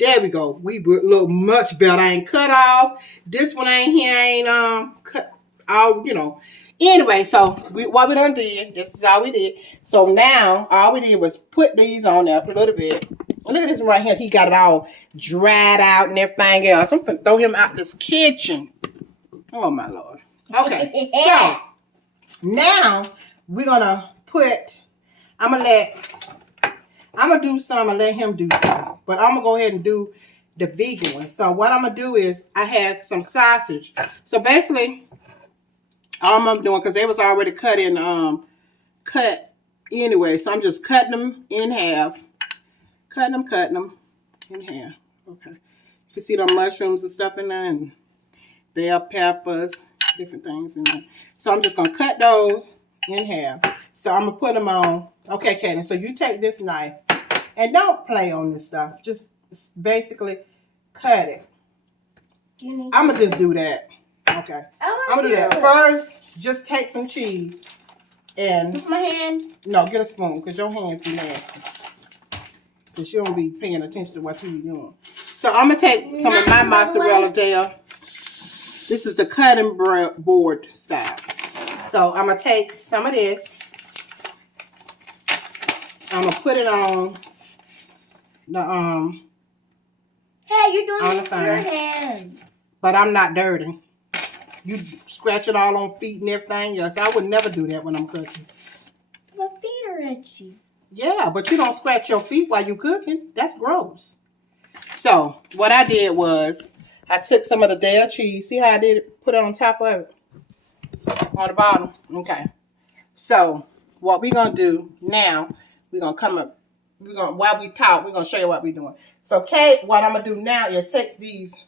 There we go. We look much better. I ain't cut off. This one ain't cut all, Anyway, so what we done did, this is all we did. So now all we did was put these on there for a little bit. Look at this one right here. He got it all dried out and everything else. I'm finna throw him out this kitchen. Oh my Lord. Okay. So now we're gonna put, I'm gonna do some and let him do some. But I'm gonna go ahead and do the vegan one. So what I'm gonna do is I have some sausage. So basically, all I'm doing, because they was already cut anyway. So I'm just cutting them in half. Cutting them in half. Okay. You can see the mushrooms and stuff in there, and bell peppers, different things in there. So I'm just gonna cut those in half. So I'm gonna put them on. Okay, Kadin. So you take this knife and don't play on this stuff. Just basically cut it. I'm gonna just do that. Okay. I'm gonna do that. First, just take some cheese and with my hand. No, get a spoon because your hands be nasty. Because you don't be paying attention to what you be doing. So I'm gonna take some of my mozzarella there. This is the cutting board style. So I'm gonna take some of this. I'm gonna put it on the Hey, you're doing it with your hand. But I'm not dirty. You scratch it all on feet and everything. Yes, I would never do that when I'm cooking. My feet are itchy. Yeah, but you don't scratch your feet while you're cooking. That's gross. So what I did was I took some of the Dale cheese. See how I did it? Put it on top of it. On the bottom. Okay. So what we're gonna do now, we're gonna come up. While we talk, we're gonna show you what we're doing. So Kate, what I'm gonna do now is take these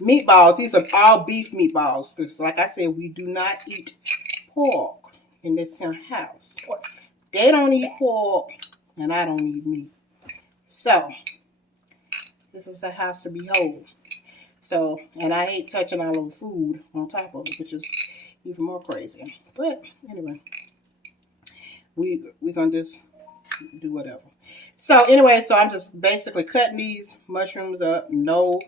meatballs. These are all beef meatballs. Because like I said, we do not eat pork in this house. They don't eat pork, and I don't eat meat. So this is a house to behold. So, and I hate touching all of the food on top of it, which is even more crazy. But anyway, we're gonna just do whatever. So anyway, so I'm just basically cutting these mushrooms up. No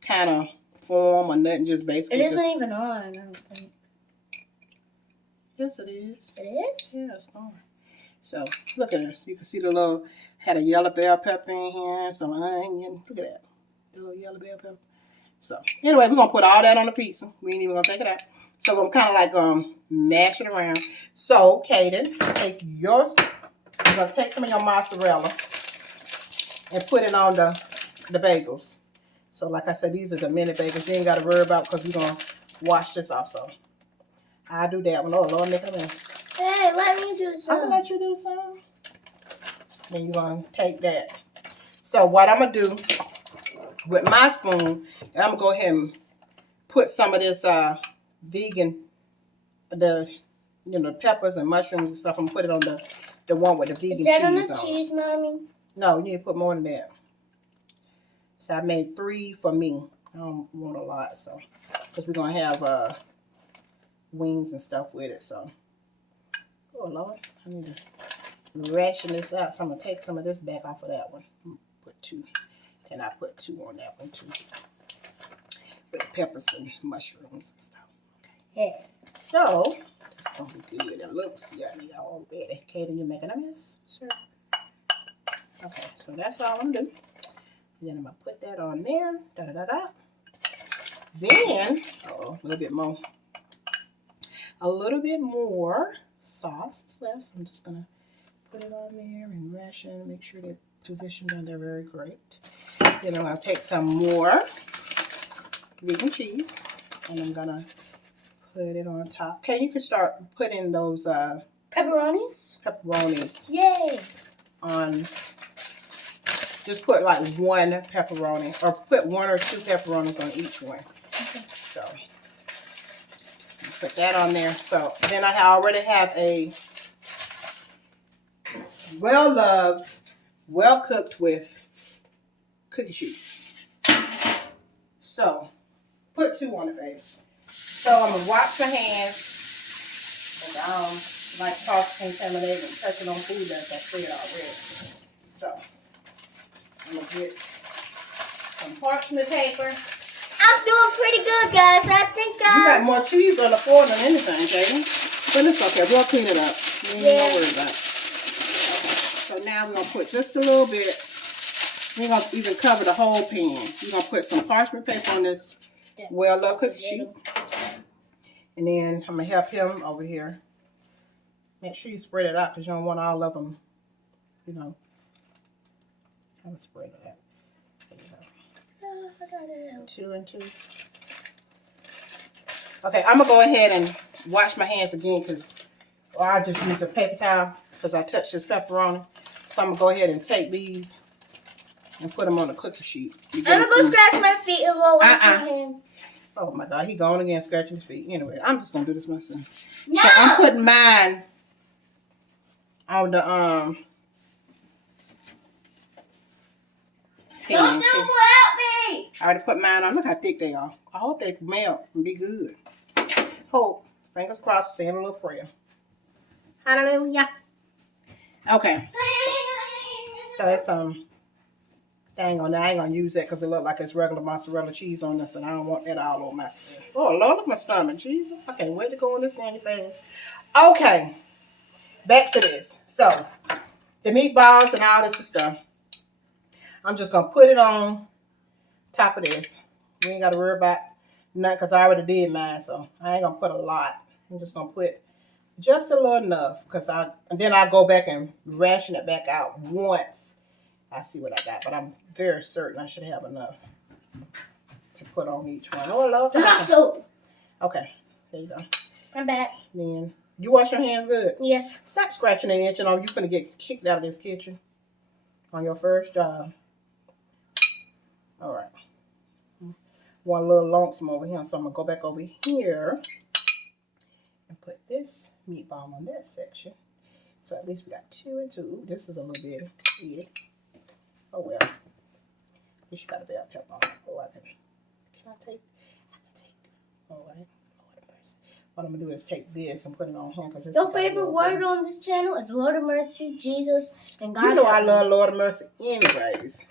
kind of form or nothing, just basically. It isn't even on, I don't think. Yes, it is. It is? Yeah, it's on. So look at this. You can see the little, had a yellow bell pepper in here, some onion. Look at that. The little yellow bell pepper. So anyway, we're gonna put all that on the pizza. We ain't even gonna take it out. So I'm kind of like mash it around. So Kadin, take yours. You're gonna take some of your mozzarella and put it on the bagels. So like I said, these are the mini bagels. You ain't gotta worry about because we're gonna wash this also. I'll do that one. Oh Lord, make it a mess. Hey, let me do some. I can let you do some. Then you're gonna take that. So what I'm gonna do with my spoon, I'm gonna go ahead and put some of this vegan, the peppers and mushrooms and stuff. I'm gonna put it on the one with the vegan cheese on. Is that on the cheese, Mommy? No, you need to put more than that. So I made 3 for me. I don't want a lot, so because we're gonna have wings and stuff with it. So, oh Lord, I need to ration this out. So I'm gonna take some of this back off of that one. Put 2. And I put 2 on that one too. With peppers and mushrooms and stuff. Okay. Yeah. So, that's going to be good. It looks yummy already. Kadin, you making a mess? Sure. Okay, so that's all I'm doing. Then I'm going to put that on there. Da-da-da-da. Then, a little bit more. A little bit more sauce is left. So I'm just going to put it on there and ration. Make sure they're positioned on there very great. Then I'm going to take some more vegan cheese, and I'm going to put it on top. Okay, you can start putting those pepperonis. Yay! On, just put like 1 pepperoni, or put 1 or 2 pepperonis on each one. Okay. So, put that on there. So, then I already have a well-loved, well-cooked with cookie sheet. So, put 2 on it, baby. So, I'm going to wash my hands. And I don't like cross-contaminating and touching on food that I said already. So, I'm going to get some parchment paper. I'm doing pretty good, guys. I think You got more cheese on the floor than anything, Kaden. But it's okay. We'll clean it up. You ain't gonna worry about it. Okay. So now we're gonna put just a little bit. We ain't gonna even cover the whole pan. We're gonna put some parchment paper on this well-loved cookie sheet. And then I'm gonna help him over here. Make sure you spread it out because you don't want all of them, you know. I'm gonna spread it out. There you go. 2 and 2. Okay, I'm gonna go ahead and wash my hands again or I just use a paper towel because I touched this pepperoni. So I'm gonna go ahead and take these and put them on the cookie sheet. I'm gonna go scratch my feet a little with my hands. Oh my God, he gone again scratching his feet. Anyway, I'm just gonna do this myself. No! So I'm putting mine on the pan. Don't help me! I already put mine on. Look how thick they are. I hope they melt and be good. Hope. Fingers crossed, saying a little prayer. Hallelujah. Okay. So it's dang on that. I ain't gonna use that because it look like it's regular mozzarella cheese on this, and I don't want that all over my stuff. Oh Lord, look at my stomach. Jesus. I can't wait to go on this nanny fast. Okay. Back to this. So the meatballs and all this stuff. I'm just gonna put it on top of this. We ain't gotta worry about nothing because I already did mine, so I ain't gonna put a lot. I'm just gonna put just a little enough and then I go back and ration it back out once I see what I got. But I'm very certain I should have enough to put on each one. Oh Lord. Okay, there you go. I'm back. Then you wash your hands good. Yes. Stop scratching and itching on. You finna get kicked out of this kitchen on your first job. All right. One little lonesome over here, so I'm gonna go back over here and put this meatball on that section. So at least we got 2 and 2. Ooh, this is a little bit weird. Oh well. This you got a bell pepper on. Oh, I can take. All right. What I'm gonna do is take this and put it on here because your favorite word on this channel is Lord of Mercy, Jesus, and God. You know I love Lord of Mercy anyways.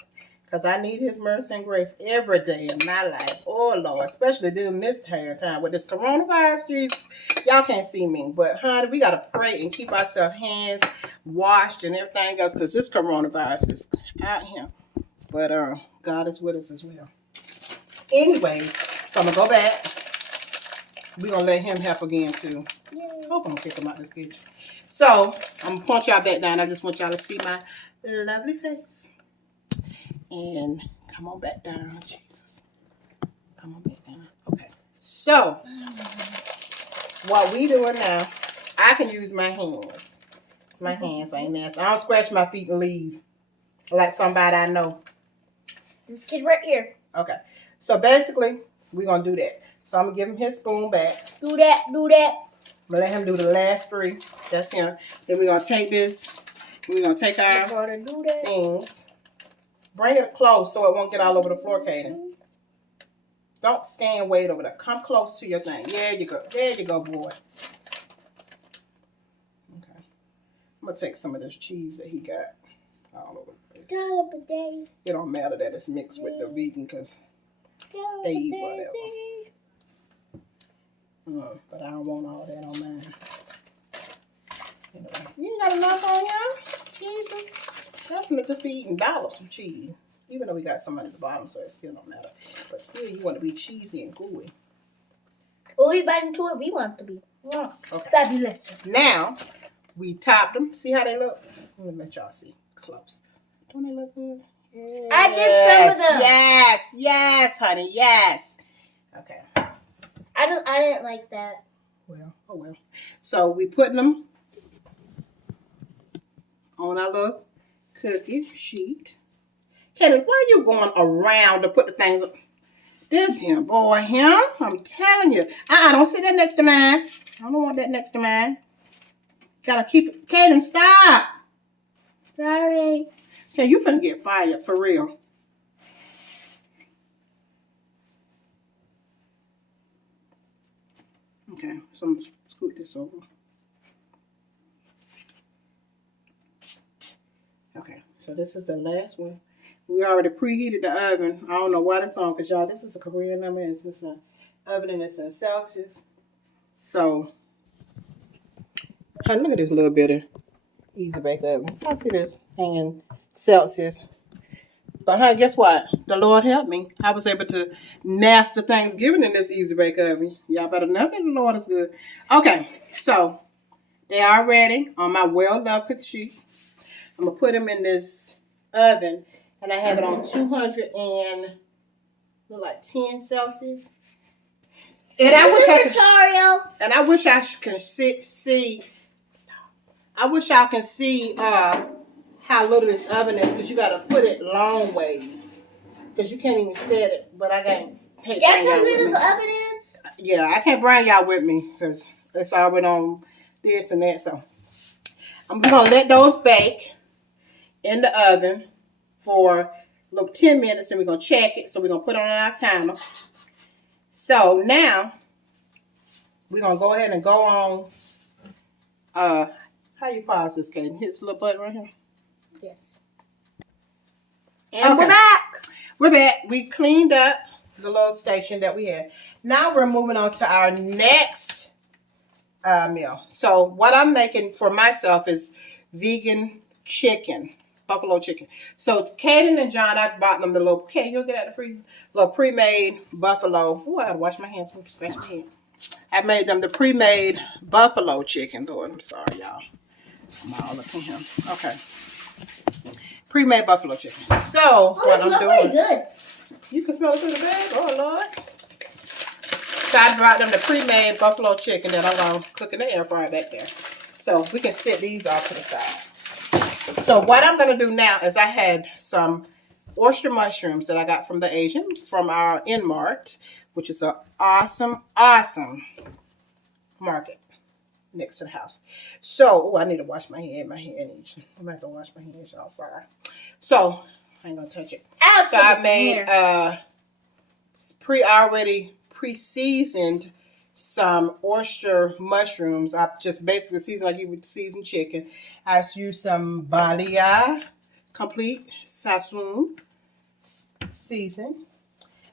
Because I need his mercy and grace every day in my life. Oh, Lord. Especially during this time with this coronavirus, Jesus. Y'all can't see me. But, honey, we got to pray and keep ourselves hands washed and everything else. Because this coronavirus is out here. But God is with us as well. Anyway, so I'm going to go back. We're going to let him help again, too. Yay. Hope I'm going to kick him out this kitchen. So, I'm going to point y'all back down. I just want y'all to see my lovely face. And come on back down, Jesus. Come on back down. Okay. So, what we doing now, I can use my hands. My hands ain't nasty. I don't scratch my feet and leave like somebody I know. This kid right here. Okay. So, basically, we're going to do that. So, I'm going to give him his spoon back. Do that. Do that. I'm going to let him do the last 3. That's him. Then we're going to take this. We're going to take our things. Bring it close so it won't get all over the floor, Kaden. Don't stand way over there. Come close to your thing. There you go. There you go, boy. Okay. I'm going to take some of this cheese that he got all over the place. It don't matter that it's mixed with the vegan because they eat whatever. But I don't want all that on mine. Anyway, you ain't got enough on y'all? Jesus. Definitely just be eating dollars of cheese. Even though we got some at the bottom, so it still don't matter. But still, you want to be cheesy and gooey. Well, we bite into it. We want to be. Oh, okay. Fabulous. Now, we topped them. See how they look? Let me let y'all see close. Don't they look good? Yes. I did some of them. Yes, yes, honey, yes. Okay. I didn't like that. Well, oh well. So we putting them on our little cookie sheet. Kaden, why are you going around to put the things up? This him, boy, him. I'm telling you. Don't sit that next to mine. I don't want that next to mine. Gotta keep it. Kaden, stop. Sorry. Okay, you finna get fired, for real. Okay, so I'm gonna scoot this over. Okay, so this is the last one. We already preheated the oven. I don't know why this on, because y'all, this is a Korean oven. It's just an oven and it's in Celsius. So, honey, look at this little bitty easy bake oven. I see this hanging Celsius. But honey, guess what? The Lord helped me. I was able to master Thanksgiving in this easy bake oven. Y'all better know that the Lord is good. Okay, so they are ready on my well-loved cookie sheet. I'm going to put them in this oven. And I have it on 210 Celsius. And I wish I can see. I wish I can see how little this oven is, because you got to put it long ways, because you can't even set it. But I can't. That's how little the oven is. Yeah, I can't bring y'all with me because it's already on this and that. So I'm gonna let those bake in the oven for little 10 minutes, and we're going to check it. So we're going to put it on our timer. So now we're going to go ahead and go on. How you pause this, Kadin? Hit this little button right here. Yes. And we're back. We're back. We cleaned up the little station that we had. Now we're moving on to our next meal. So what I'm making for myself is vegan chicken. Buffalo chicken. So it's Kadin and John. I bought them the little, you'll get out of the freezer, little pre-made buffalo. Oh, I gotta wash my hands from scratching my head. I made them the pre-made buffalo chicken. Lord, I'm sorry, y'all. I'm all up in here. Okay. Pre-made buffalo chicken. So what I'm doing. Good. You can smell it through the bag. Oh Lord. So I brought them the pre-made buffalo chicken that I'm gonna cook in the air fryer back there. So we can set these off to the side. So what I'm going to do now is I had some oyster mushrooms that I got from our Inmart, which is an awesome, awesome market next to the house. So, I need to wash my hand. I'm going to have to wash my hands, y'all. Sorry. So, I ain't going to touch it. Absolutely. So, I made already pre-seasoned some oyster mushrooms. I just basically season like you would season chicken. I used some Balia complete sassoon season,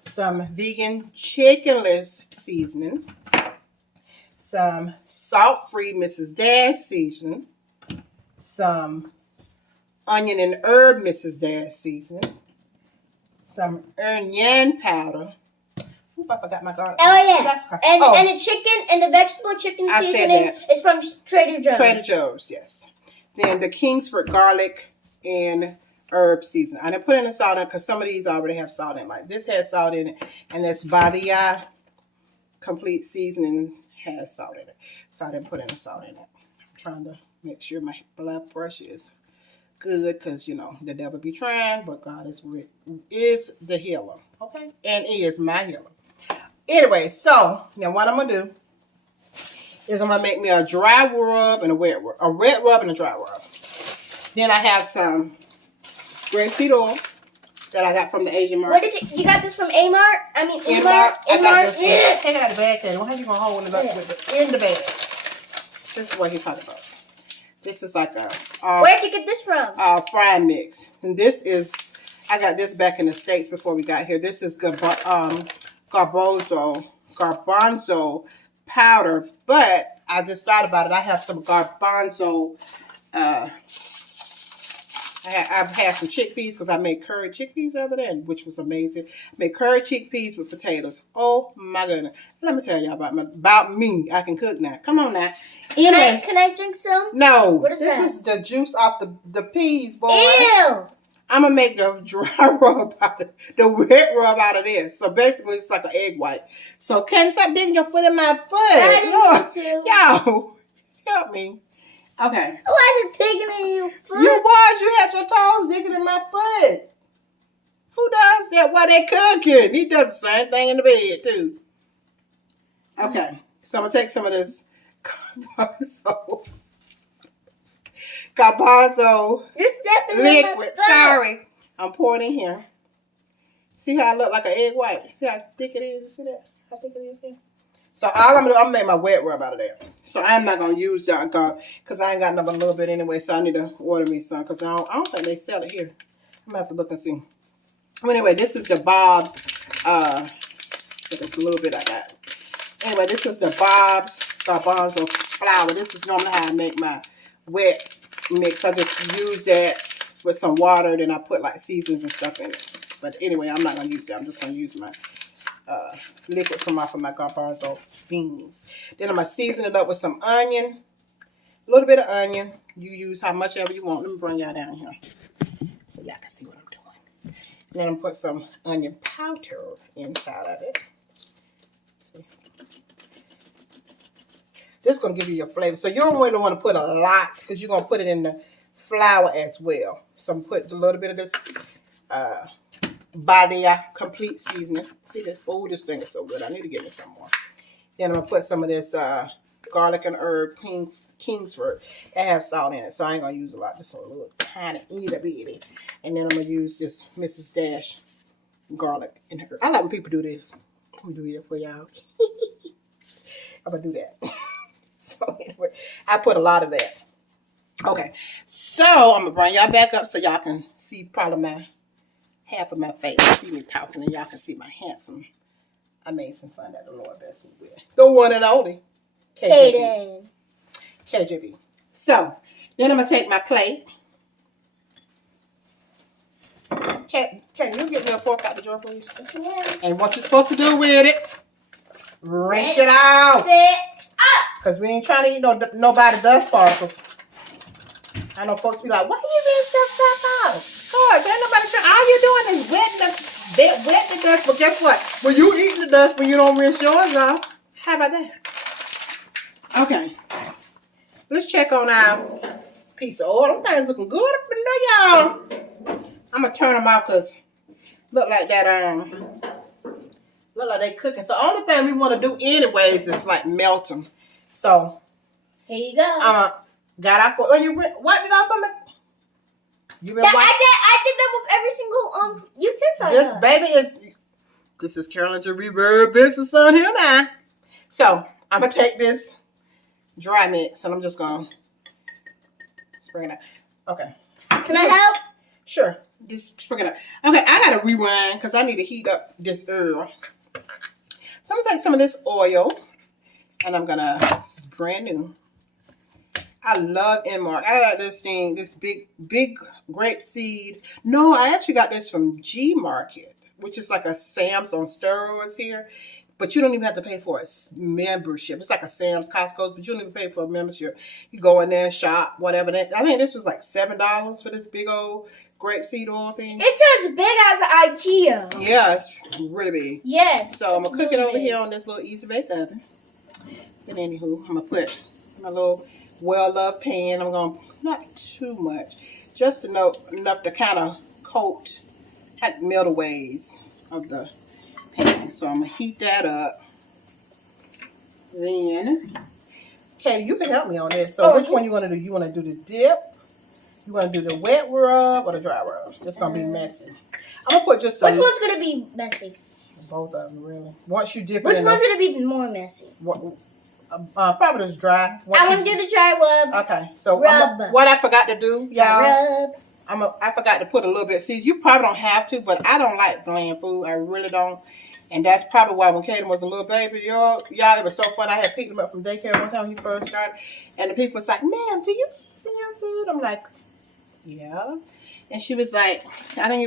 some vegan chickenless seasoning, some salt-free Mrs. Dash seasoning, some onion and herb Mrs. Dash seasoning, some onion powder. Oop, I forgot my garlic. Oh, yeah. And the chicken and the vegetable chicken seasoning is from Trader Joe's. Trader Joe's, yes. Then the Kingsford garlic and herb seasoning. I didn't put any salt in because some of these already have salt in it. Like this has salt in it. And this Badia complete seasoning has salt in it. So I didn't put any salt in it. I'm trying to make sure my blood pressure is good, because, you know, the devil be trying, but God is the healer. Okay? And he is my healer. Anyway, so now what I'm going to do is I'm going to make me a dry rub and a wet rub. A wet rub and a dry rub. Then I have some grapeseed oil that I got from the Asian market. Where did you got this from Amart? I mean, Inmart. Inmart. Take it out of the bag, then. How you going to hold it up with it in the bag? This is what he's talking about. This is like a... Where'd you get this from? Fry mix. And this is... I got this back in the States before we got here. This is garbanzo powder. But I just thought about it. I have some garbanzo... I've had some chickpeas because I made curry chickpeas the other day, which was amazing. I made curry chickpeas with potatoes. Oh my goodness. Let me tell y'all about me. I can cook now. Come on now. Anyways, can I drink some? No. What is that? This is the juice off the peas, boy. Ew. I'm going to make the dry rub out of the wet rub out of this. So basically, it's like an egg white. So, Kadin, stop digging your foot in my foot. I didn't Yo, help me. Okay. I wasn't digging in your foot. You had your toes digging in my foot. Who does that while they cooking? He does the same thing in the bed, too. Okay. So, I'm going to take some of this garbanzo liquid. Sorry. I'm pouring in here. See how I look like an egg white? See how thick it is? See that? How thick it is here? So all I'm going to do, I'm going to make my wet rub out of that. So I'm not going to use that because I ain't got a little bit anyway. So I need to order me some because I don't think they sell it here. I'm going to have to look and see. Well, anyway, this is the Bob's. It's a little bit of that. Anyway, this is the Bob's garbanzo flour. This is normally how I make my wet mix. I just use that with some water, then I put like seasonings and stuff in it. But anyway, I'm not gonna use that. I'm just gonna use my liquid from my garbanzo beans. Then I'm gonna season it up with some onion, a little bit of onion. You use how much ever you want. Let me bring y'all down here so y'all can see what I'm doing. Then I'm gonna put some onion powder inside of it. This is gonna give you your flavor. So you don't really want to put a lot because you're gonna put it in the flour as well. So I'm putting a little bit of this Badia complete seasoning. See this? Oh, this thing is so good. I need to get me some more. Then I'm gonna put some of this garlic and herb Kingsford. It has salt in it, so I ain't gonna use a lot. Just a little tiny itty bitty. And then I'm gonna use this Mrs. Dash garlic and herb. I like when people do this. I'm gonna do it for y'all. I'm gonna do that. So anyway, I put a lot of that. Okay, so I'm gonna bring y'all back up so y'all can see probably my half of my face. See me talking, and y'all can see my handsome, amazing son that the Lord bless me with. The one and only Kadin. KJV. So then I'm gonna take my plate. Can you get me a fork out the drawer, please? Yes, and what you're supposed to do with it? Rinse it out. Because we ain't trying to eat nobody dust particles. I know folks be like, why you rinse that stuff out? Cause ain't nobody trying. All you're doing is wet the dust. But guess what? When you eat the dust, when you don't rinse yours off, how about that? Okay. Let's check on our piece of oil. Them things looking good up in there, y'all. I'm gonna turn them off because look like that look like they cooking. So only thing we want to do anyways is like melt them. So here you go. Got our fork. Oh, you wiped it off of me? You been I did that with every single utensil. This baby this is Carolyn to Reverb business on here now. So I'm gonna take this dry mix and I'm just gonna spring it out. Okay. Can I help? Sure. Just spring it out. Okay, I gotta rewind because I need to heat up this herb. So I'm gonna take some of this oil and I'm gonna, this is brand new. I love Enmark. I got this thing, this big grape seed. No, I actually got this from G Market, which is like a Sam's on steroids here. But you don't even have to pay for a membership. It's like a Sam's Costco, but you don't even pay for a membership. You go in there and shop, whatever. I think this was like $7 for this big old grapeseed oil thing. It's as big as IKEA. Yeah, it's really big. Yes. So I'm going to cook it over here on this little easy bake oven. And anywho, I'm going to put my little well-loved pan. I'm going to, not too much, just enough to kind of coat like middleways of the pan. So I'm going to heat that up. Then, okay, you can help me on this. So which one you want to do? You want to do the dip? You want to do the wet rub or the dry rub? It's going to be messy. I'm going to put just Which one's going to be messy? Both of them, really. Once you dip it Which one's going to be more messy? Probably just dry. I want to do the dry rub. Okay, so Rub. what I forgot to do, y'all. Rub. I forgot to put a little bit. See, you probably don't have to, but I don't like bland food. I really don't. And that's probably why when Kadin was a little baby, y'all, it was so fun. I had picked him up from daycare one time when he first started. And the people was like, ma'am, do you season your food? I'm like, yeah. And she was like, I think he was